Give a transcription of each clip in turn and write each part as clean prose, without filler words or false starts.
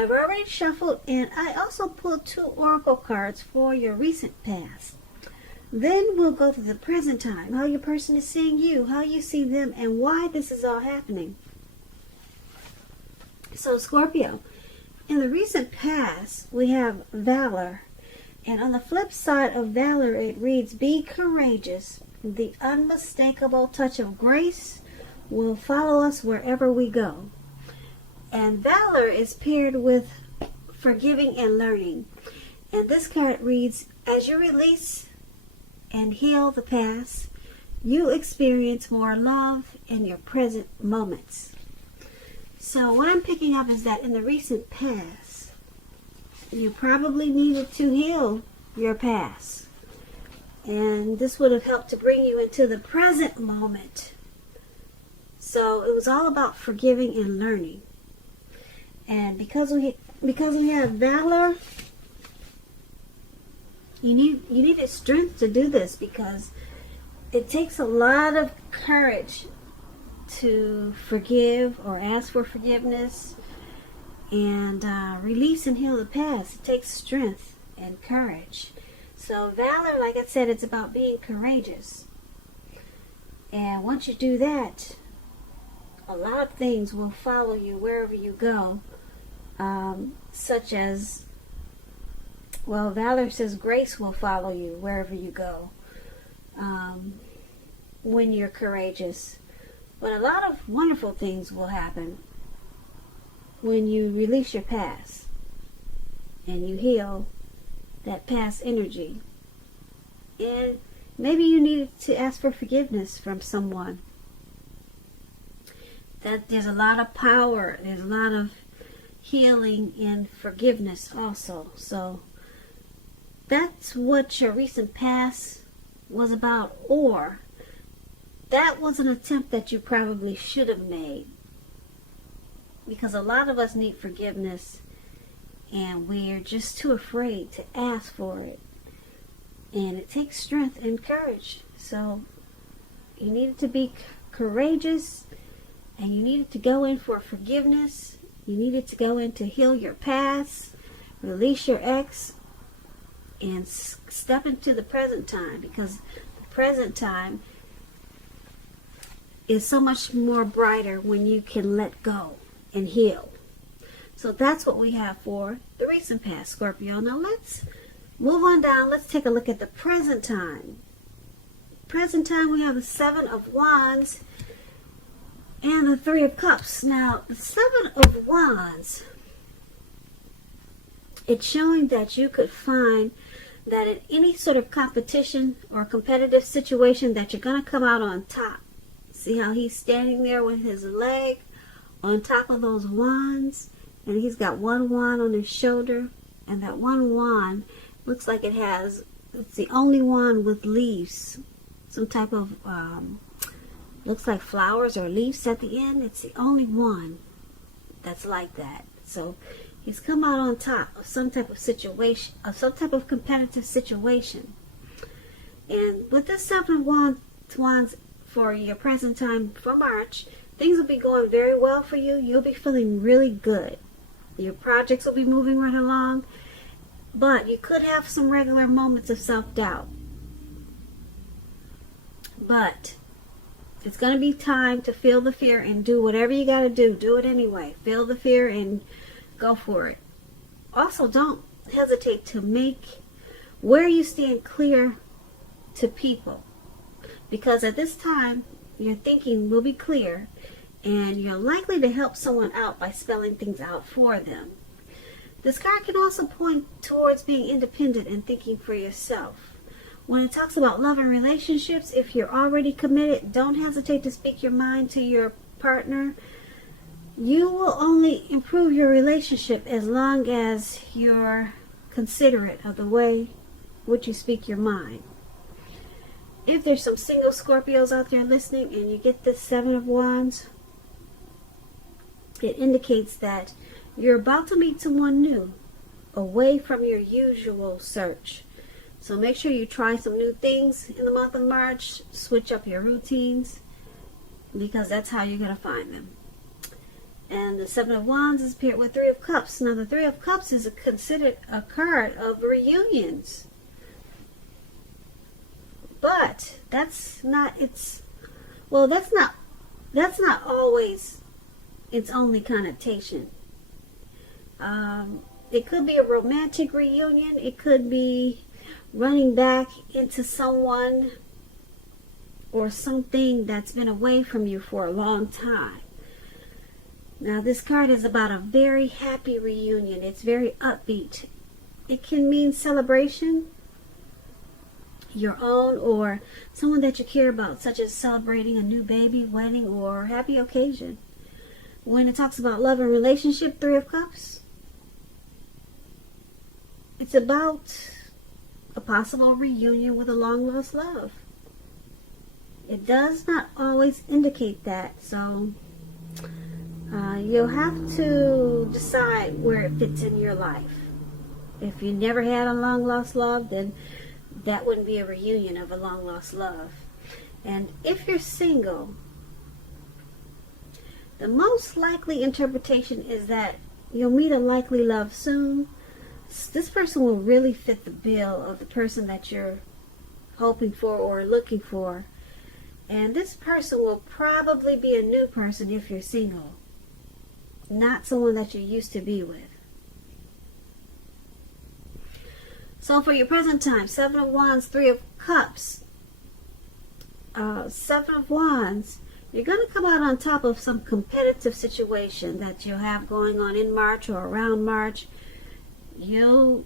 I've already shuffled, and I also pulled 2 oracle cards for your recent past. Then we'll go to the present time, how your person is seeing you, how you see them, and why this is all happening. So Scorpio, in the recent past, we have valor. And on the flip side of valor, it reads, be courageous. The unmistakable touch of grace will follow us wherever we go. And valor is paired with forgiving and learning. And this card reads, as you release and heal the past, you experience more love in your present moments. So what I'm picking up is that in the recent past, you probably needed to heal your past. And this would have helped to bring you into the present moment. So it was all about forgiving and learning. And because we have valor, you needed strength to do this, because it takes a lot of courage to forgive or ask for forgiveness and release and heal the past. It takes strength and courage. So valor, like I said, it's about being courageous. And once you do that, a lot of things will follow you wherever you go, such as, well, valor says grace will follow you wherever you go when you're courageous. But a lot of wonderful things will happen when you release your past and you heal that past energy. And maybe you needed to ask for forgiveness from someone. That there's a lot of power, there's a lot of healing in forgiveness also. So that's what your recent past was about. Or that was an attempt that you probably should have made, because a lot of us need forgiveness and we're just too afraid to ask for it. And it takes strength and courage. So you needed to be courageous, and you needed to go in for forgiveness. You needed to go in to heal your past, release your ex, and step into the present time, because the present time is so much more brighter when you can let go and heal. So that's what we have for the recent past, Scorpio. Now let's move on down. Let's take a look at the present time. Present time, we have the 7 of Wands and the 3 of Cups. Now, the 7 of Wands, it's showing that you could find that in any sort of competition or competitive situation that you're going to come out on top. See how he's standing there with his leg on top of those wands, and he's got one wand on his shoulder, and that one wand looks like it's the only wand with leaves, some type of looks like flowers or leaves at the end. It's the only one that's like that. So he's come out on top of some type of situation, of some type of competitive situation. And with this 7 of Wands for your present time for March, things will be going very well for you. You'll be feeling really good. Your projects will be moving right along, but you could have some regular moments of self-doubt. But it's going to be time to feel the fear and do whatever you got to do. Do it anyway. Feel the fear and go for it. Also, don't hesitate to make where you stand clear to people, because at this time your thinking will be clear and you're likely to help someone out by spelling things out for them. This card can also point towards being independent and thinking for yourself. When it talks about love and relationships, if you're already committed, don't hesitate to speak your mind to your partner. You will only improve your relationship as long as you're considerate of the way which you speak your mind. If there's some single Scorpios out there listening and you get this 7 of Wands, it indicates that you're about to meet someone new, away from your usual search. So make sure you try some new things in the month of March. Switch up your routines, because that's how you're going to find them. And the Seven of Wands is paired with Three of Cups. Now, the Three of Cups is considered a card of reunions. But that's not always its only connotation. It could be a romantic reunion. It could be running back into someone or something that's been away from you for a long time. Now, this card is about a very happy reunion. It's very upbeat. It can mean celebration, your own or someone that you care about, such as celebrating a new baby, wedding, or happy occasion. When it talks about love and relationship, Three of Cups, it's about a possible reunion with a long-lost love. It does not always indicate that, so you'll have to decide where it fits in your life. If you never had a long-lost love, then that wouldn't be a reunion of a long-lost love. And if you're single, the most likely interpretation is that you'll meet a likely love soon. This person will really fit the bill of the person that you're hoping for or looking for. And this person will probably be a new person if you're single, not someone that you used to be with. So for your present time, Seven of Wands, Three of Cups. Seven of Wands, you're going to come out on top of some competitive situation that you'll have going on in March or around March. You'll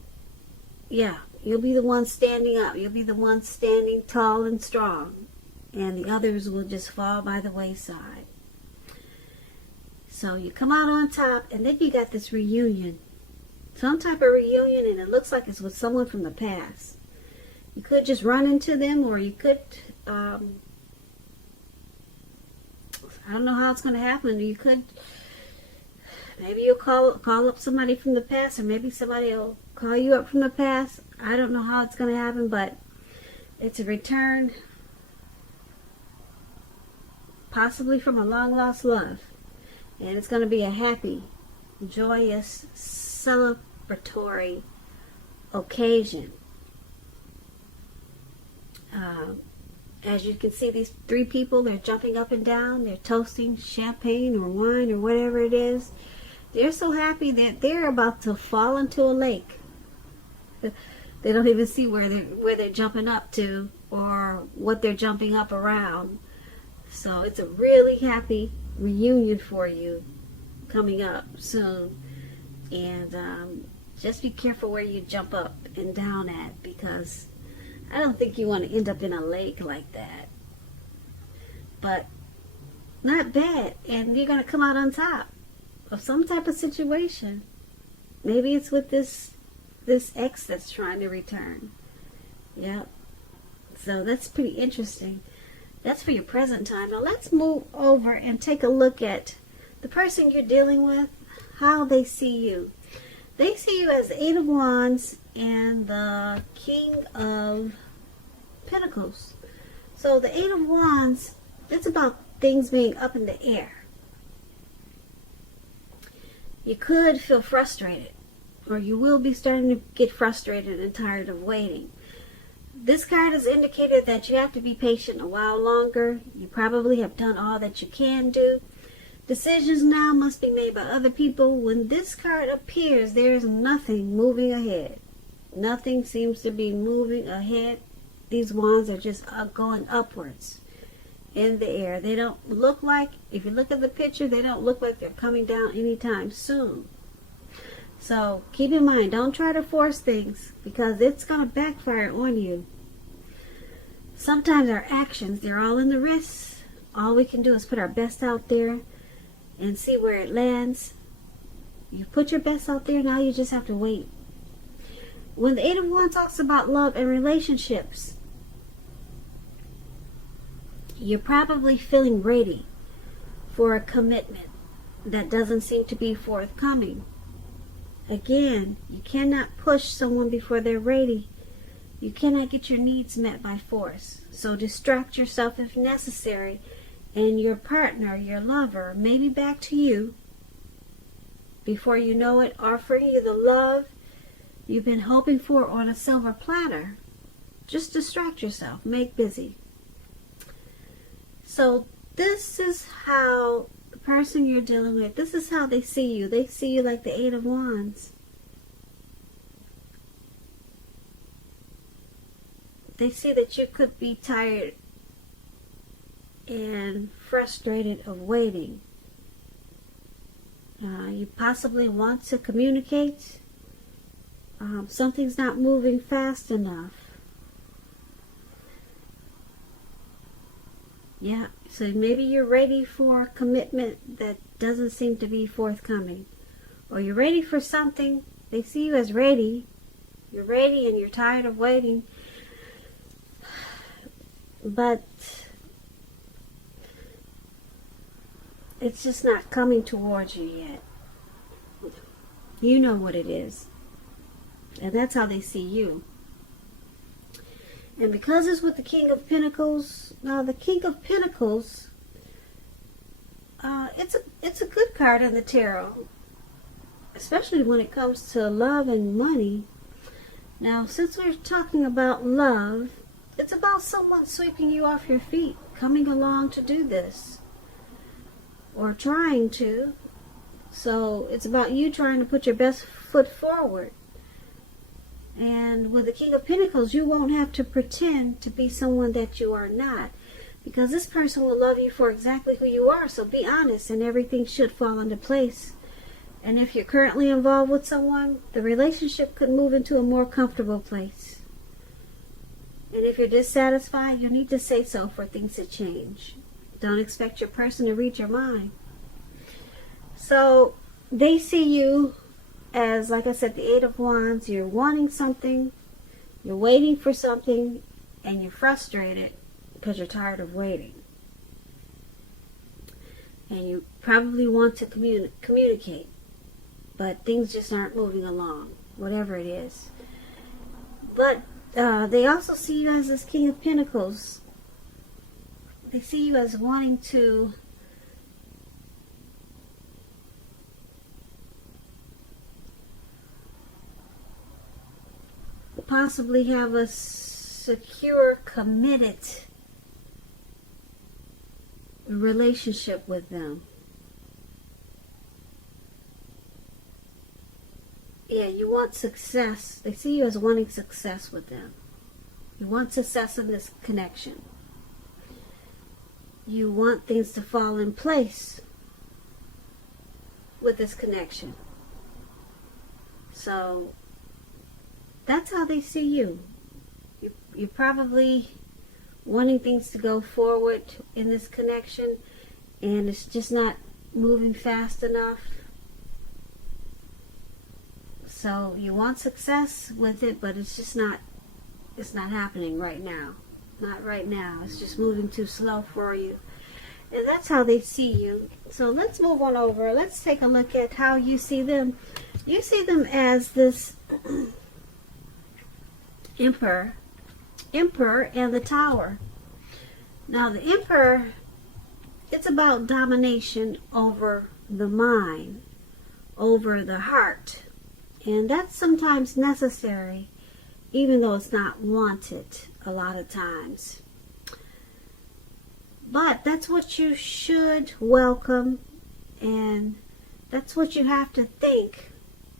be the one standing up. You'll be the one standing tall and strong. And the others will just fall by the wayside. So you come out on top, and then you got this reunion. Some type of reunion, and it looks like it's with someone from the past. You could just run into them, or you could, I don't know how it's going to happen. You could, maybe you'll call up somebody from the past, or maybe somebody will call you up from the past. I don't know how it's going to happen, but it's a return, possibly from a long-lost love. And it's going to be a happy, joyous, celebratory occasion. As you can see, these three people, they're jumping up and down. They're toasting champagne or wine or whatever it is. They're so happy that they're about to fall into a lake. They don't even see where they're jumping up to or what they're jumping up around. So it's a really happy reunion for you coming up soon. And just be careful where you jump up and down at, because I don't think you want to end up in a lake like that. But not bad. And you're going to come out on top of some type of situation. Maybe it's with this ex that's trying to return. Yep. So that's pretty interesting. That's for your present time. Now let's move over and take a look at the person you're dealing with, how they see you. They see you as the Eight of Wands and the King of Pentacles. So the Eight of Wands, it's about things being up in the air. You could feel frustrated, or you will be starting to get frustrated and tired of waiting. This card has indicated that you have to be patient a while longer. You probably have done all that you can do. Decisions now must be made by other people. When this card appears, there is nothing moving ahead. Nothing seems to be moving ahead. These wands are just going upwards in the air. They don't look like, if you look at the picture, they don't look like they're coming down anytime soon. So keep in mind, don't try to force things, because it's going to backfire on you. Sometimes our actions, they're all in the wrists. All we can do is put our best out there and see where it lands. You put your best out there, now you just have to wait. When the Eight of Wands talks about love and relationships, you're probably feeling ready for a commitment that doesn't seem to be forthcoming. Again, you cannot push someone before they're ready. You cannot get your needs met by force. So distract yourself if necessary, and your partner, your lover, may be back to you before you know it, offering you the love you've been hoping for on a silver platter. Just distract yourself. Make busy. So this is how the person you're dealing with, this is how they see you. They see you like the Eight of Wands. They see that you could be tired and frustrated of waiting. You possibly want to communicate. Something's not moving fast enough. Yeah, so maybe you're ready for commitment that doesn't seem to be forthcoming. Or you're ready for something. They see you as ready. You're ready and you're tired of waiting. But it's just not coming towards you yet. You know what it is. And that's how they see you. And because it's with the King of Pentacles, now the King of Pentacles, it's a good card in the tarot, especially when it comes to love and money. Now, since we're talking about love, it's about someone sweeping you off your feet, coming along to do this, or trying to. So it's about you trying to put your best foot forward. And with the King of Pentacles, you won't have to pretend to be someone that you are not. Because this person will love you for exactly who you are. So be honest and everything should fall into place. And if you're currently involved with someone, the relationship could move into a more comfortable place. And if you're dissatisfied, you need to say so for things to change. Don't expect your person to read your mind. So they see you as, like I said, the Eight of Wands. You're wanting something, you're waiting for something, and you're frustrated because you're tired of waiting. And you probably want to communicate, but things just aren't moving along, whatever it is. But they also see you as this King of Pentacles. They see you as wanting to possibly have a secure, committed relationship with them. Yeah, you want success. They see you as wanting success with them. You want success in this connection. You want things to fall in place with this connection. So that's how they see you. You're probably wanting things to go forward in this connection, and it's just not moving fast enough. So you want success with it, but it's not happening right now. Not right now. It's just moving too slow for you. And that's how they see you. So let's move on over. Let's take a look at how you see them. You see them as this Emperor and the Tower. Now the Emperor, it's about domination over the mind, over the heart. And that's sometimes necessary, even though it's not wanted a lot of times. But that's what you should welcome, and that's what you have to think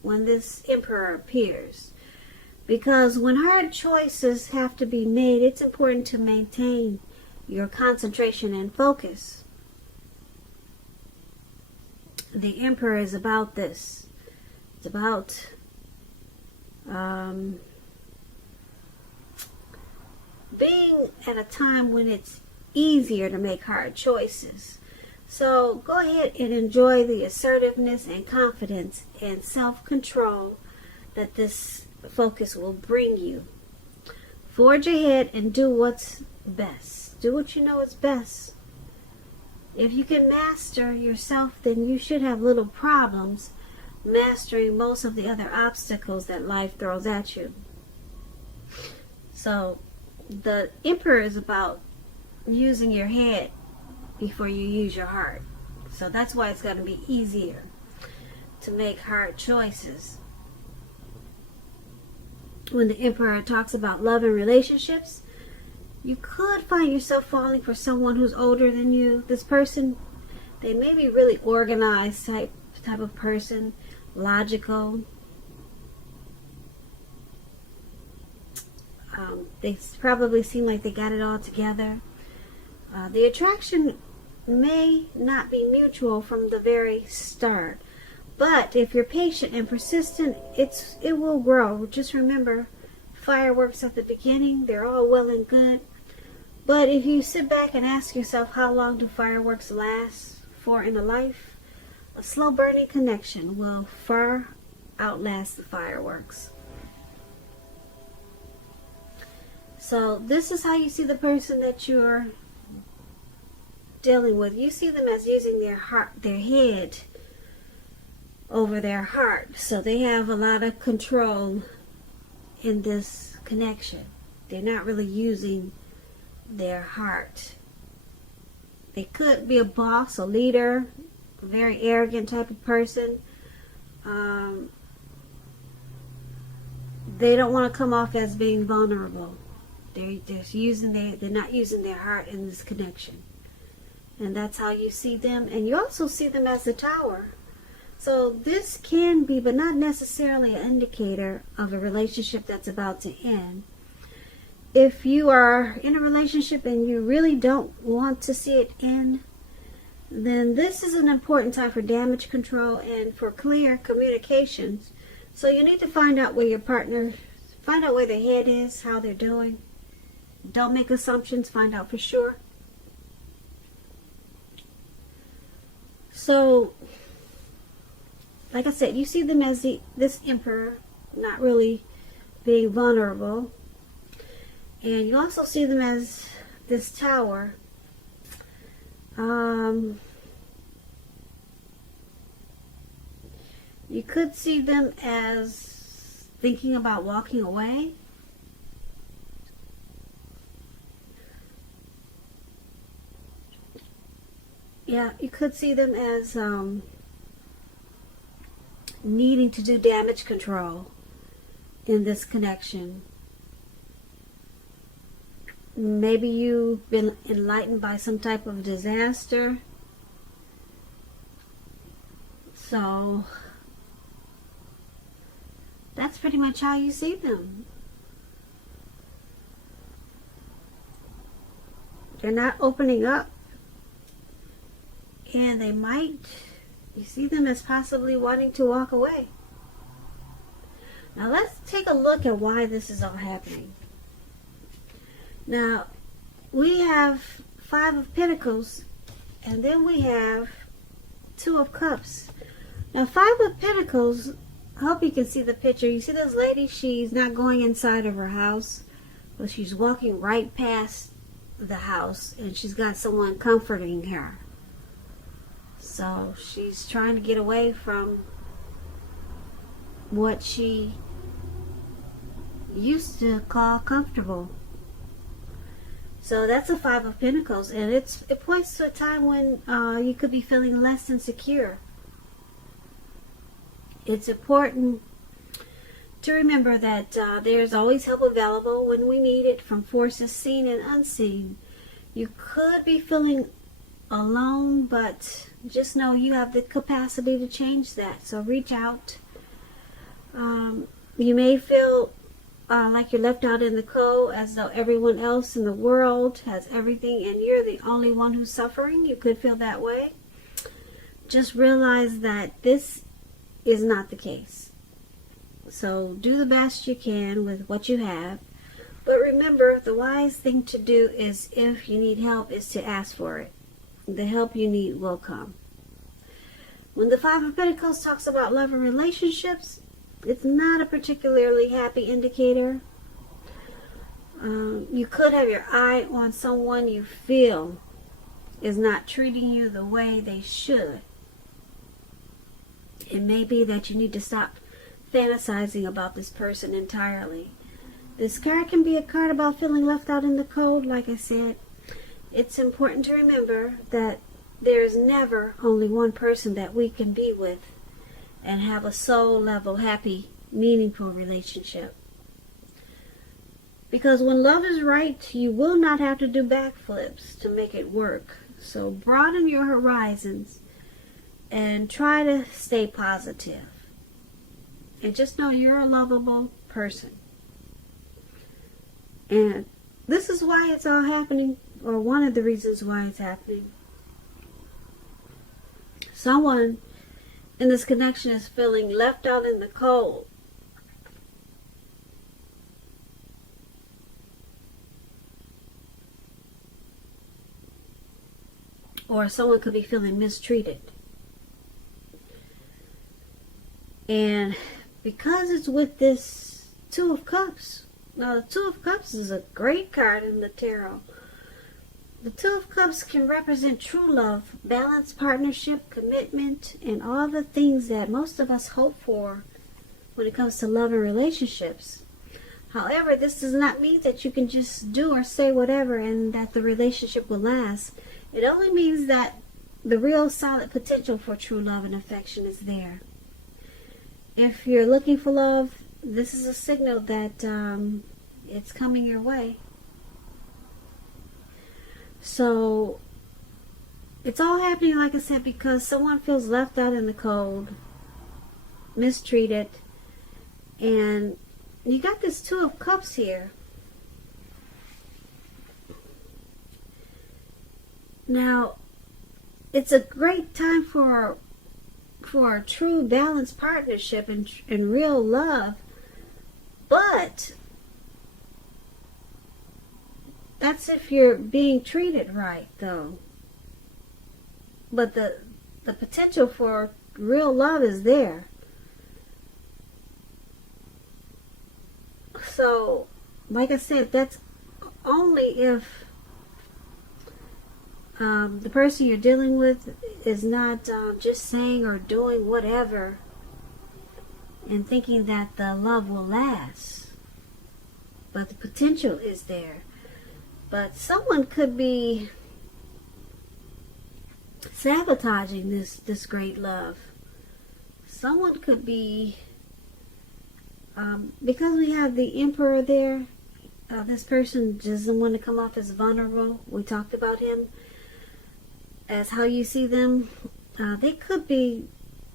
when this Emperor appears. Because when hard choices have to be made, it's important to maintain your concentration and focus. The Emperor is about this. It's about being at a time when it's easier to make hard choices. So go ahead and enjoy the assertiveness and confidence and self-control that this focus will bring you. Forge ahead and do what's best. Do what you know is best. If you can master yourself, then you should have little problems mastering most of the other obstacles that life throws at you. So the Emperor is about using your head before you use your heart. So that's why it's going to be easier to make hard choices. When the Emperor talks about love and relationships, you could find yourself falling for someone who's older than you. This person, they may be really organized type of person, logical. They probably seem like they got it all together. The attraction may not be mutual from the very start, but if you're patient and persistent, it will grow. Just remember, fireworks at the beginning, they're all well and good, but if you sit back and ask yourself, how long do fireworks last for in a life? A slow burning connection will far outlast the fireworks. So this is how you see the person that you're dealing with. You see them as using their head over their heart. So they have a lot of control in this connection. They're not really using their heart. They could be a boss, a leader, a very arrogant type of person. They don't want to come off as being vulnerable. They're not using their heart in this connection. And that's how you see them. And you also see them as the Tower. So this can be, but not necessarily, an indicator of a relationship that's about to end. If you are in a relationship and you really don't want to see it end, then this is an important time for damage control and for clear communications. So you need to find out where your partner, find out where their head is, how they're doing. Don't make assumptions, find out for sure. So, like I said, you see them as this Emperor, not really being vulnerable. And you also see them as this Tower. You could see them as thinking about walking away. Yeah, you could see them as needing to do damage control in this connection. Maybe you've been enlightened by some type of disaster. So that's pretty much how you see them. They're not opening up. And they might, you see them as possibly wanting to walk away. Now let's take a look at why this is all happening. Now, we have 5 of Pentacles, and then we have 2 of Cups. Now, 5 of Pentacles, I hope you can see the picture. You see this lady, she's not going inside of her house, but she's walking right past the house, and she's got someone comforting her. So she's trying to get away from what she used to call comfortable. So that's a 5 of Pentacles, and it points to a time when you could be feeling less insecure. It's important to remember that there's always help available when we need it from forces seen and unseen. You could be feeling alone, but just know you have the capacity to change that. So reach out. You may feel like you're left out in the cold, as though everyone else in the world has everything and you're the only one who's suffering. You could feel that way. Just realize that this is not the case. So do the best you can with what you have. But remember, the wise thing to do is, if you need help, is to ask for it. The help you need will come. When the 5 of Pentacles talks about love and relationships, it's not a particularly happy indicator. You could have your eye on someone you feel is not treating you the way they should. It may be that you need to stop fantasizing about this person entirely. This card can be a card about feeling left out in the cold, like I said. It's important to remember that there is never only one person that we can be with and have a soul level, happy, meaningful relationship. Because when love is right, you will not have to do backflips to make it work. So broaden your horizons and try to stay positive. And just know you're a lovable person. And this is why it's all happening, or one of the reasons why it's happening. Someone in this connection is feeling left out in the cold. Or someone could be feeling mistreated. And because it's with this Two of Cups. Now, the Two of Cups is a great card in the tarot. The Two of Cups can represent true love, balanced partnership, commitment, and all the things that most of us hope for when it comes to love and relationships. However, this does not mean that you can just do or say whatever and that the relationship will last. It only means that the real solid potential for true love and affection is there. If you're looking for love, this is a signal that it's coming your way. So, it's all happening, like I said, because someone feels left out in the cold, mistreated, and you got this Two of Cups here. Now, it's a great time for a true balanced partnership and real love, but that's if you're being treated right, though. But the potential for real love is there. So, like I said, that's only if the person you're dealing with is not just saying or doing whatever and thinking that the love will last. But the potential is there. But someone could be sabotaging this great love. Someone could be, because we have the Emperor there, this person doesn't want to come off as vulnerable. We talked about him as how you see them. They could be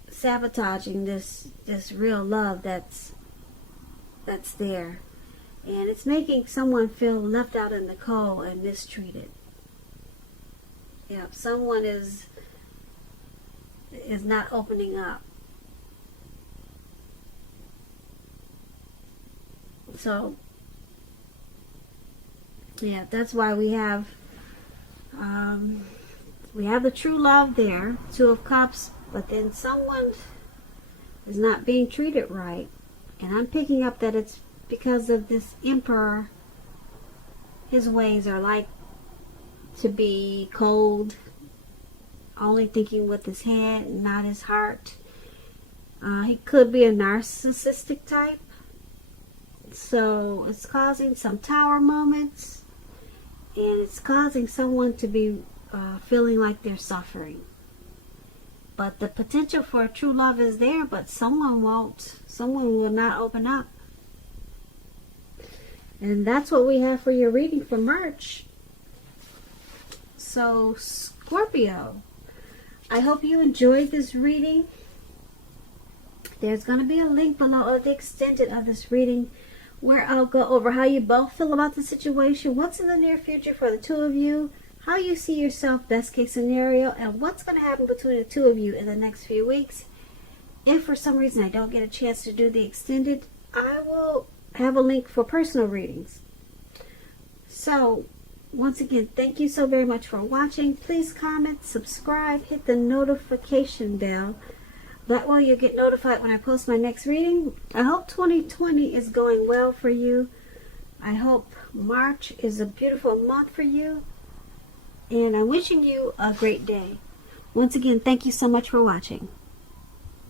sabotaging this real love that's there. And it's making someone feel left out in the cold and mistreated. Yeah, someone is not opening up. So, yeah, that's why we have the true love there, Two of Cups, but then someone is not being treated right. And I'm picking up that it's because of this Emperor. His ways are like to be cold, only thinking with his head and not his heart. He could be a narcissistic type. So it's causing some tower moments, and it's causing someone to be feeling like they're suffering. But the potential for true love is there, but someone will not open up. And that's what we have for your reading for March. So, Scorpio, I hope you enjoyed this reading. There's going to be a link below of the extended of this reading where I'll go over how you both feel about the situation, what's in the near future for the two of you, how you see yourself, best case scenario, and what's going to happen between the two of you in the next few weeks. If for some reason I don't get a chance to do the extended, I will have a link for personal readings. So, once again, thank you so very much for watching. Please comment, subscribe, hit the notification bell. That way you'll get notified when I post my next reading. I hope 2020 is going well for you. I hope March is a beautiful month for you. And I'm wishing you a great day. Once again, thank you so much for watching.